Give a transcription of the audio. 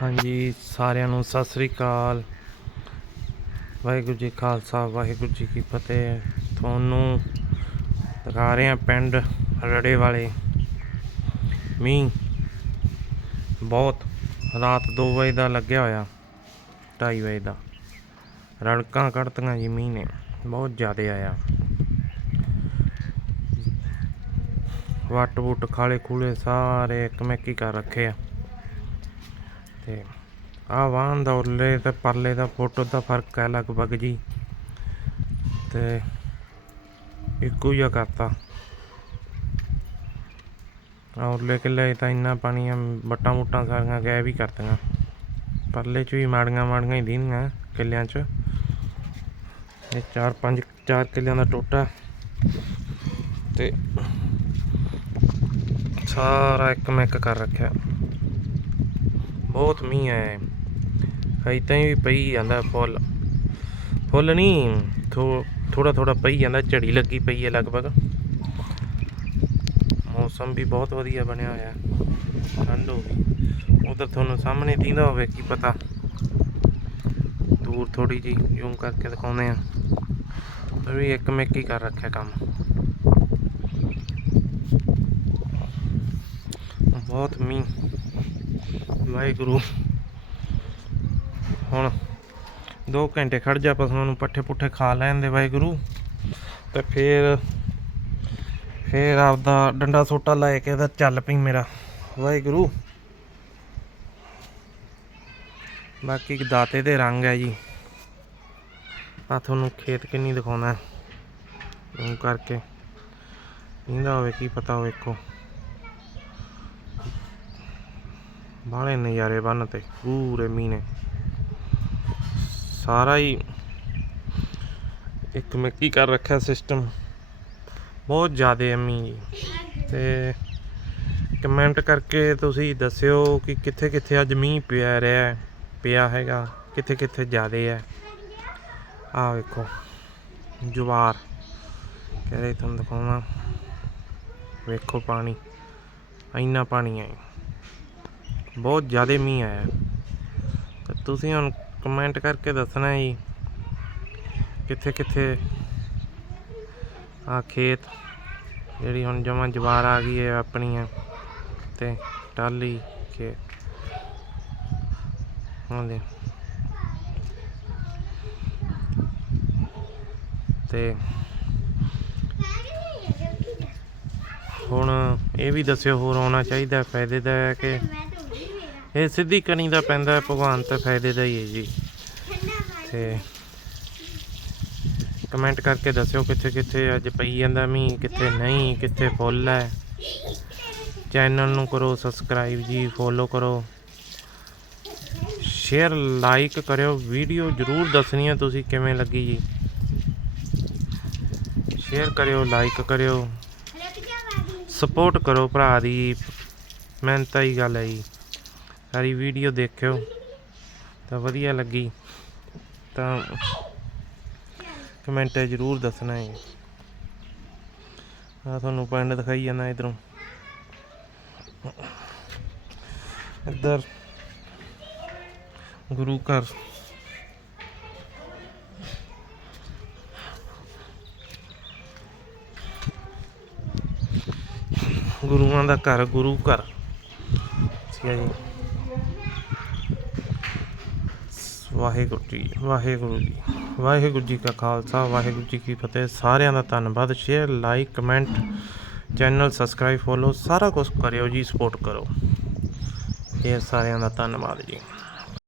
ਹਾਂਜੀ, ਸਾਰਿਆਂ ਨੂੰ ਸਤਿ ਸ੍ਰੀ ਅਕਾਲ। ਵਾਹਿਗੁਰੂ ਜੀ ਖਾਲਸਾ, ਵਾਹਿਗੁਰੂ ਜੀ ਕੀ ਫਤਿਹ। ਤੁਹਾਨੂੰ ਦਿਖਾ ਰਹੇ ਹਾਂ ਪਿੰਡ ਰੜੇ ਵਾਲੇ। ਮੀਂਹ ਬਹੁਤ ਰਾਤ 2 ਵਜੇ ਦਾ ਲੱਗਿਆ ਹੋਇਆ 2:30 ਵਜੇ ਦਾ। ਰੜਕਾਂ ਕੱਢਤੀਆਂ ਜੀ ਮੀਂਹ ਨੇ, ਬਹੁਤ ਜ਼ਿਆਦਾ ਆਇਆ। ਵੱਟ ਵੁੱਟ ਖਾਲੇ ਖੂਲੇ ਸਾਰੇ ਇੱਕ ਕਰ ਰੱਖੇ ਆ। ਤੇ ਆ ਵਾਹਨ ਦਾ ਉਰਲੇ ਤੇ ਪਰਲੇ ਦਾ ਫੋਟੋ ਦਾ ਫ਼ਰਕ ਹੈ ਲਗਭਗ ਜੀ। ਤੇ ਇੱਕੋ ਜਿਹਾ ਕਰਤਾ ਆ ਉਰਲੇ ਕਿੱਲੇ ਤਾਂ ਇੰਨਾ ਪਾਣੀ ਆ ਬੱਟਾਂ ਬੁੱਟਾਂ ਸਾਰੀਆਂ ਗਾਇਬ ਵੀ ਕਰਤੀਆਂ। ਪਰਲੇ ਚ ਵੀ ਮਾੜੀਆਂ ਮਾੜੀਆਂ ਹੀ ਦੀਨੀਆਂ ਕਿੱਲਿਆਂ ਚ। ਇਹ ਚਾਰ ਪੰਜ, ਚਾਰ ਕਿੱਲਿਆਂ ਦਾ ਟੋਟਾ। ਤੇ ਸਾਰਾ ਇੱਕ ਮੈਂ ਇੱਕ ਕਰ ਰੱਖਿਆ। ਬਹੁਤ ਮੀਂਹ ਆਇਆ ਹੈ। ਤਾਂ ਵੀ ਪਈ ਜਾਂਦਾ ਫੁੱਲ। ਫੁੱਲ ਨਹੀਂ ਥੋੜਾ ਥੋੜਾ ਪਈ ਜਾਂਦਾ, ਝੜੀ ਲੱਗੀ ਪਈ ਹੈ ਲਗਭਗ। ਮੌਸਮ ਵੀ ਬਹੁਤ ਵਧੀਆ ਬਣਿਆ ਹੋਇਆ। ਠੰਡ ਹੋ ਗਈ। ਉਧਰ ਤੁਹਾਨੂੰ ਸਾਹਮਣੇ ਦਿਖਦਾ ਹੋਵੇ, ਕੀ ਪਤਾ। ਦੂਰ ਥੋੜੀ ਜੀ ਜ਼ੂਮ ਕਰਕੇ ਦਿਖਾਉਂਦੇ ਆ ਉਹ ਵੀ ਇੱਕ ਮਿੱਕ ਕਰ ਰੱਖਿਆ ਕੰਮ। ਬਹੁਤ ਮੀਂਹ। ਵਾਹਿਗੁਰੂ। ਹੁਣ 2 ਘੰਟੇ ਖੜ ਜਾ ਪਸ਼ੂਆਂ ਨੂੰ ਪੱਠੇ ਪੁੱਠੇ ਖਾ ਲੈਣ ਦੇ ਵਾਹਿਗੁਰੂ। ਤੇ ਫੇਰ ਫੇਰ ਆਪਦਾ ਡੰਡਾ ਸੋਟਾ ਲੈ ਕੇ ਤਾਂ ਚੱਲ ਪਈ ਮੇਰਾ। ਵਾਹਿਗੁਰੂ। ਬਾਕੀ ਦਾਤੇ ਦੇ ਰੰਗ ਹੈ ਜੀ। ਆ ਤੁਹਾਨੂੰ ਖੇਤ ਕਿੰਨੀ ਦਿਖਾਉਣਾ। ਉਹ ਕਰਕੇ। ਇਹਦਾ ਹੋਵੇ ਕੀ ਪਤਾ ਵੇਖੋ ਬਾਹਲੇ ਨਜ਼ਾਰੇ ਬੰਨ ਤੇ, ਪੂਰੇ ਮੀਨੇ ਸਾਰਾ ਹੀ ਇੱਕ ਮਿੱਕੀ ਕਰ ਰੱਖਿਆ ਸਿਸਟਮ ਬਹੁਤ ਜ਼ਿਆਦਾ ਅਮੀ ਜੀ। ਤੇ ਕਮੈਂਟ ਕਰਕੇ ਤੁਸੀਂ ਦੱਸਿਓ ਕਿ ਕਿੱਥੇ ਕਿੱਥੇ ਅੱਜ ਮੀਂਹ ਪਿਆ ਰਿਹਾ ਪਿਆ ਹੈਗਾ ਕਿੱਥੇ ਕਿੱਥੇ ਜ਼ਿਆਦਾ ਹੈ। ਆਹ ਵੇਖੋ ਜਵਾਰ ਕਹਿੰਦੇ ਤੁਹਾਨੂੰ ਦਿਖਾਉਣਾ? ਵੇਖੋ ਪਾਣੀ, ਇੰਨਾ ਪਾਣੀ ਹੈ। ਬਹੁਤ ਜ਼ਿਆਦਾ ਮੀਂਹ ਆਇਆ। ਤੇ ਤੁਸੀਂ ਹੁਣ ਕਮੈਂਟ ਕਰਕੇ ਦੱਸਣਾ ਜੀ, ਕਿੱਥੇ ਕਿੱਥੇ ਆ ਖੇਤ ਜਿਹੜੀ ਹੁਣ ਜਮਾਂ ਜਵਾਰ ਆ ਗਈ ਹੈ ਆਪਣੀਆਂ ਤੇ ਟਾਲੀ ਕੇ ਹੁੰਦੇ ਤੇ ਹੁਣ ਇਹ ਵੀ ਦੱਸਿਓ ਹੋਰ ਆਉਣਾ ਚਾਹੀਦਾ, ਫਾਇਦੇ ਦਾ ਹੈ ਕਿ ਇਹ ਸਿੱਧੀ ਕਣੀ ਦਾ ਪੈਂਦਾ ਭਗਵਾਨ ਤਾਂ ਫਾਇਦੇ ਦਾ ਹੀ ਹੈ ਜੀ। ਤੇ ਕਮੈਂਟ ਕਰਕੇ ਦੱਸਿਓ ਕਿੱਥੇ ਕਿੱਥੇ ਅੱਜ ਪਈ ਜਾਂਦਾ ਮੀਂਹ, ਕਿੱਥੇ ਨਹੀਂ, ਕਿੱਥੇ ਫੁੱਲ ਹੈ। ਚੈਨਲ ਨੂੰ ਕਰੋ ਸਬਸਕ੍ਰਾਈਬ ਜੀ ਫੋਲੋ ਕਰੋ। ਸ਼ੇਅਰ ਲਾਈਕ ਕਰਿਓ। ਵੀਡੀਓ ਜਰੂਰ ਦੱਸਣੀ ਹੈ ਤੁਸੀਂ ਕਿਵੇਂ ਲੱਗੀ ਜੀ। ਸ਼ੇਅਰ ਕਰਿਓ ਲਾਈਕ ਕਰਿਓ। ਸਪੋਰਟ ਕਰੋ ਭਰਾ ਦੀ। ਮਿਹਨਤ ਤਾਂ ਹੀ ਗੱਲ ਹੈ ਜੀ। ਸਾਰੀ ਵੀਡੀਓ ਦੇਖਿਓ। ਤਾਂ ਵਧੀਆ ਲੱਗੀ। ਤਾਂ ਕਮੈਂਟ ਜ਼ਰੂਰ ਦੱਸਣਾ ਹੈ ਆ ਤੁਹਾਨੂੰ ਪਿੰਡ ਦਿਖਾਈ ਜਾਂਦਾ ਇਧਰੋਂ। ਇੱਧਰ ਗੁਰੂ ਘਰ। ਗੁਰੂਆਂ ਦਾ ਘਰ ਗੁਰੂ ਘਰ। ਠੀਕ ਹੈ ਜੀ। ਵਾਹਿਗੁਰੂ ਜੀ ਵਾਹਿਗੁਰੂ ਜੀ ਵਾਹਿਗੁਰੂ ਜੀ ਕਾ ਖਾਲਸਾ, ਵਾਹਿਗੁਰੂ ਜੀ ਕੀ ਫਤਿਹ। ਸਾਰਿਆਂ ਦਾ ਧੰਨਵਾਦ। Share like comment channel subscribe follow ਸਾਰਾ ਕੁਝ ਕਰਿਓ ਜੀ ਸਪੋਰਟ ਕਰੋ। ਇਹ ਸਾਰਿਆਂ ਦਾ ਧੰਨਵਾਦ ਜੀ।